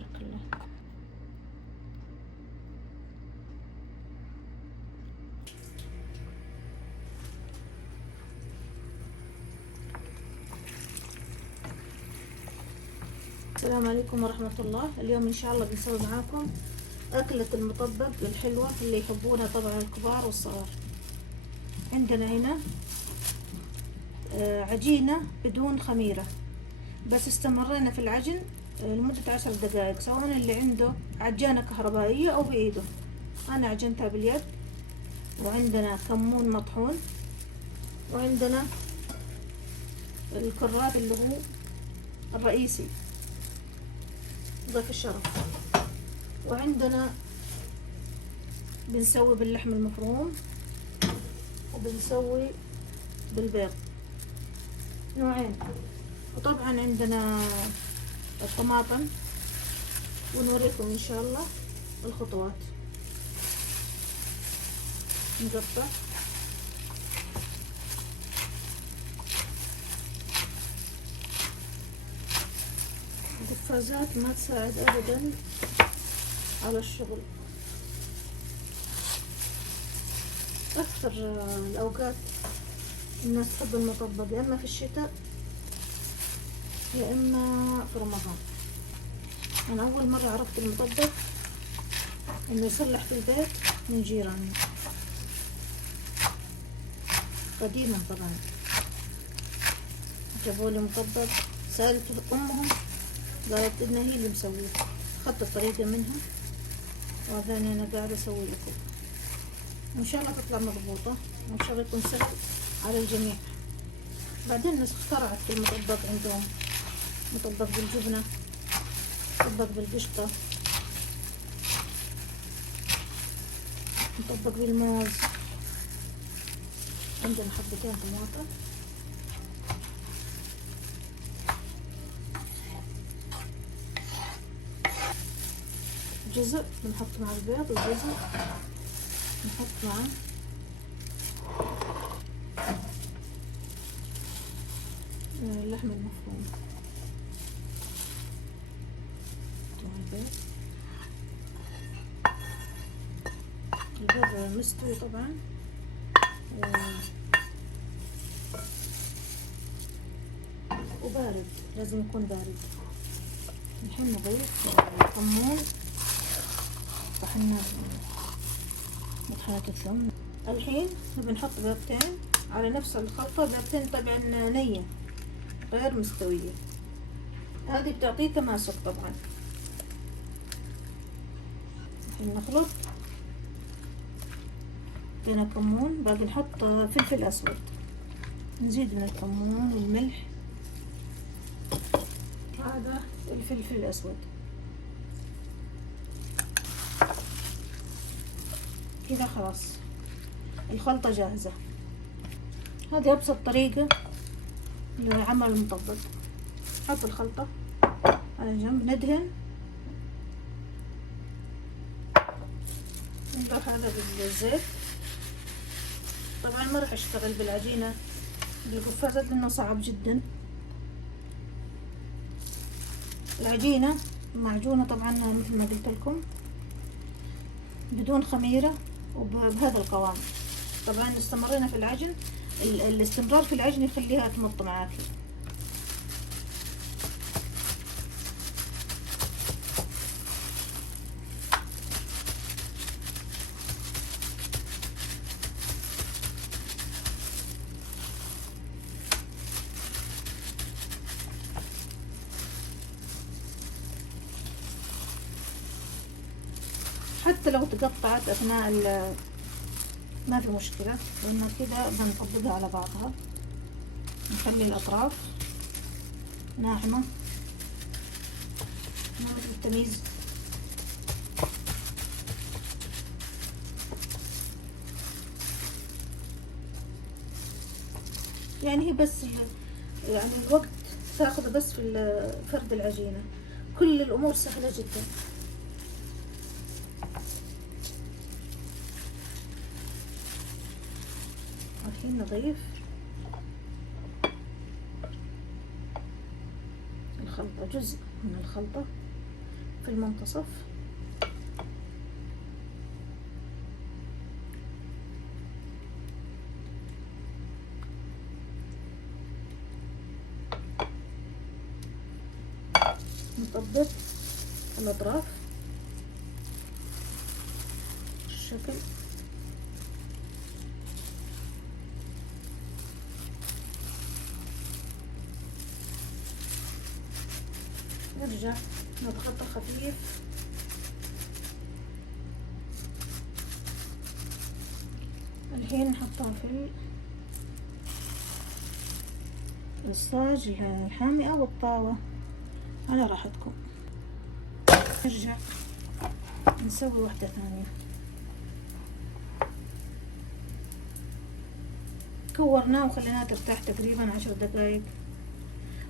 بارك الله. السلام عليكم ورحمة الله. اليوم إن شاء الله بنسوي معاكم أكلة المطبق الحلوة اللي يحبونها طبعا الكبار والصغار. عندنا هنا عجينة بدون خميرة، بس استمرينا في العجن لمدة 10 دقائق، سواء اللي عنده عجانة كهربائية أو بإيده. أنا عجنتها باليد. وعندنا كمون مطحون، وعندنا الكرات اللي هو الرئيسي ضيف الشرف، وعندنا بنسوي باللحم المفروم، وبنسوي بالبيض نوعين، وطبعا عندنا الطماطم، ونوريكم ان شاء الله الخطوات. نقطع القفازات ما تساعد ابدا على الشغل. اكثر الاوقات الناس تحب المطبق يا اما في الشتاء يا اما في رمضان. انا اول مره عرفت المطبق انه يصلح في البيت من جيراني قديما. طبعا جابوا لي مطبق، سالت امهم قالت انها هي اللي مسويه، اخذت الطريقه منها وهذاني انا قاعده اسوي لكم. ان شاء الله تطلع مضبوطه، وان شاء الله يكون سهل على الجميع. بعدين الناس اخترعت في المطبق، عندهم مطبق بالجبنه، مطبق بالقشطه، مطبق بالموز. عندنا حبتين طماطم، جزء بنحط مع البيض، وجزء نحط مع اللحم المفروم مع البيض. البيض مستوي طبعا، وبارد، لازم يكون بارد. الحين نضيف الكمون، طحنا مطحنة الثوم. الحين بنحط بيضتين على نفس الخلطة، بيضتين طبعا نية غير مستوية، هذه بتعطيه تماسك طبعا. الحين نخلط، حطينا كمون، باقي نحط فلفل اسود، نزيد من الكمون والملح. هذا الفلفل الاسود. كذا خلاص الخلطة جاهزة. هذه ابسط طريقة لعمل المطبق. نحط الخلطة على جنب، ندهن، نضيف هذا بالزيت. طبعا ما راح اشتغل بالعجينة بالقفازات لانه صعب جدا. العجينة معجونة طبعا مثل ما قلت لكم بدون خميرة وبهذا القوام. طبعا استمرينا في العجن، الاستمرار في العجن يخليها تمط معاكي. حتى لو تقطعت اثناء ما في مشكلة، لأنه كده بنطبقها على بعضها. نخلي الأطراف ناعمة، نعمل التمييز. يعني هي بس يعني الوقت تاخذ بس في فرد العجينة، كل الأمور سهلة جدا. الحين نضيف الخلطة، جزء من الخلطة في في المنتصف. نطبق الأطراف الشكل. نرجع نضغط خفيف. الحين نحطها في الصاج الحامي أو الطاوة على راحتكم. نرجع نسوي واحدة ثانية. كورناها وخليناها ترتاح تقريبا 10 دقايق.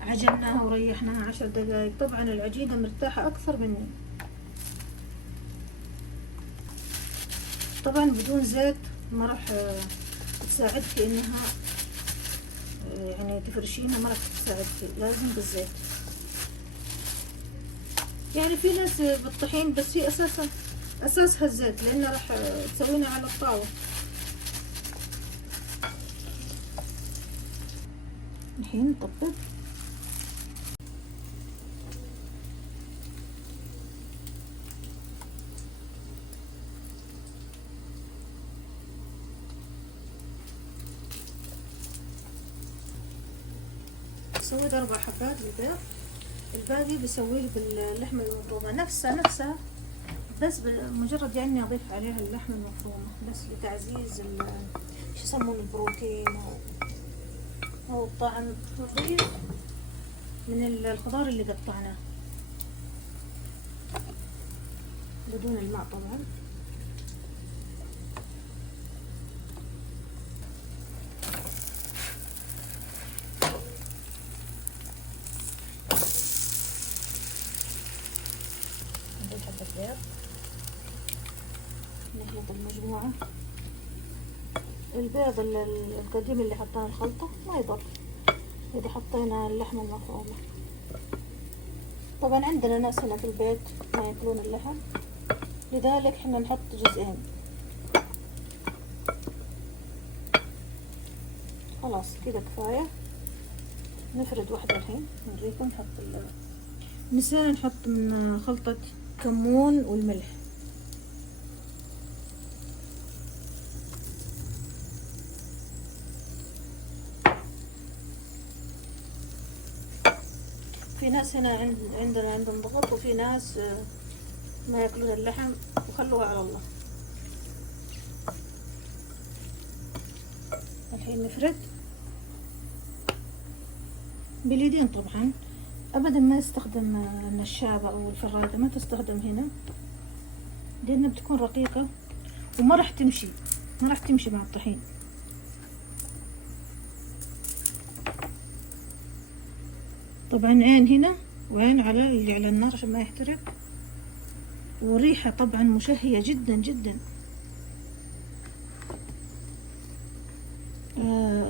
عجناها وريحناها 10 دقايق. طبعا العجينة مرتاحة أكثر مني. طبعا بدون زيت ما راح تساعدك إنها يعني تفرشينها، ما راح تساعدك، لازم بالزيت. يعني في ناس بالطحين، بس هي أساسها الزيت، لأنه راح تسوينها على الطاوة. الحين نطبق. سويت 4 حبات بالبيض. الباقي بسويه باللحمة المفرومة نفسها، بس مجرد يعني اضيف عليها اللحمة المفرومة بس لتعزيز شو يسمونه البروتين او الطعم. نضيف من الخضار اللي قطعناه بدون الماء طبعا. نضيف حبة بيض نهية المجموعة. البيض القديم اللي حطينا الخلطة ما يضر إذا حطينا اللحمة المفرومة. طبعا عندنا ناس هنا في البيت ما ياكلون اللحم، لذلك احنا نحط جزئين. خلاص كده كفاية. نفرد واحدة الحين نوريكم. نحط نسينا نحط من خلطة كمون والملح. في ناس هنا عندهم ضغط، وفي ناس ما ياكلون اللحم وخلوها على الله. الحين نفرد باليدين. طبعا ابدا ما يستخدم النشابة او الفرادة، ما تستخدم هنا لانها بتكون رقيقة وما راح تمشي مع الطحين. طبعا عين هنا وعين على اللي على النار عشان ما يحترق. وريحة طبعا مشهية جدا جدا.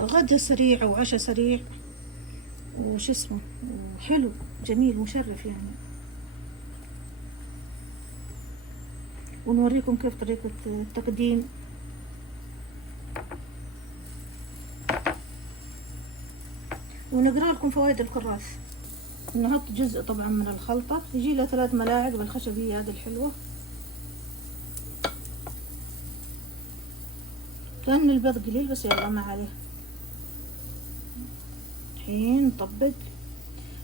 غدا سريع او عشاء سريع وش اسمه، حلو جميل مشرف يعني. ونوريكم كيف طريقة التقديم. ونقرأ لكم فوائد الكراث. نحط جزء طبعا من الخلطة، يجي له 3 ملاعق بالخشبية هذه الحلوة. كأن البيض قليل بس يلا ما عليه. الحين نطبق،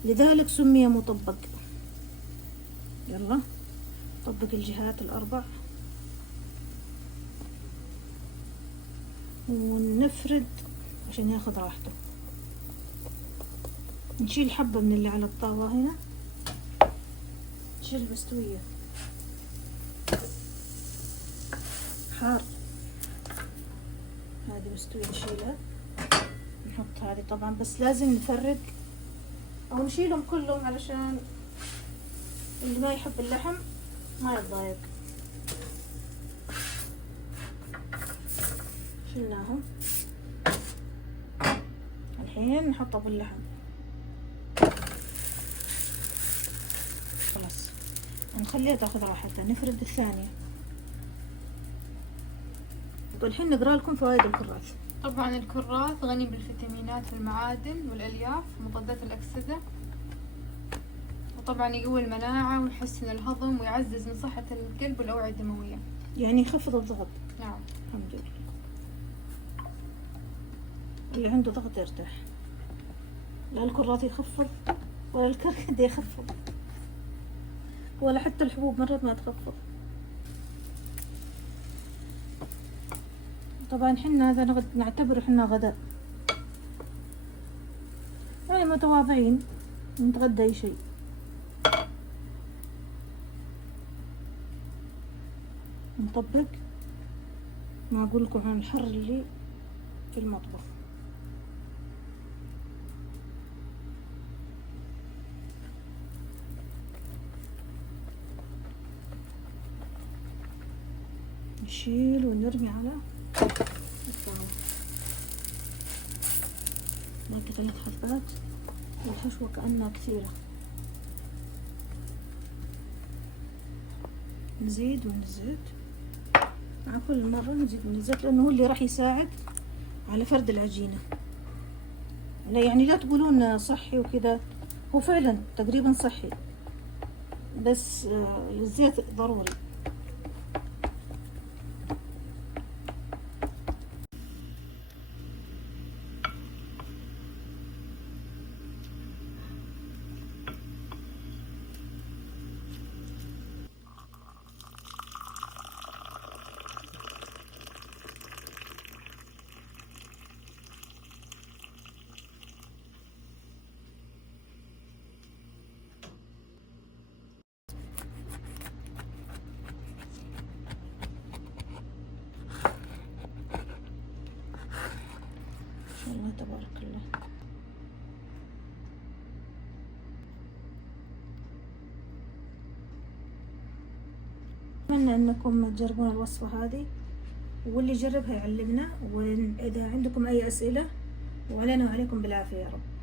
لذلك سمي مطبق. يلا طبق الجهات ال4 ونفرد عشان ياخذ راحته. نشيل حبة من اللي على الطاولة هنا، نشيل مستوية حار. هذه مستوية نشيلها، نحط هذه طبعا، بس لازم نفرق او نشيلهم كلهم علشان اللي ما يحب اللحم ما يتضايق. شلناهم. الحين نحطه باللحم. خلاص نخليها تاخذ راحتها. نفرد الثانية. والحين نقرأ لكم فوائد الكراث. طبعا الكراث غني بالفيتامينات والمعادن والألياف ومضادات الأكسدة، وطبعا يقوي المناعة ويحسن الهضم ويعزز من صحة القلب والأوعية الدموية. يعني يخفض الضغط. نعم. الحمد لله. اللي عنده ضغط يرتاح. لا الكراث يخفض ولا الكركديه يخفض ولا حتى الحبوب مرات ما تخفض. طبعا حنا هذا نعتبره حنا غداء، يعني متواضعين نتغدى اي شيء. نطبق ما اقول لكم عن الحر اللي في المطبخ. نشيل ونرمي على الطاولة. نلاقي 3 حبات والحشوة كأنها كثيرة. نزيد من الزيت مع كل مرة، نزيد من الزيت لأنه هو اللي راح يساعد على فرد العجينة. لا يعني لا تقولون صحي وكذا، هو فعلا تقريبا صحي بس الزيت ضروري. ما شاء الله تبارك الله. أتمنى أنكم تجربون الوصفة هذه، واللي يجربها يعلمنا، وإذا عندكم أي أسئلة وعلينا وعليكم بالعافية يا رب.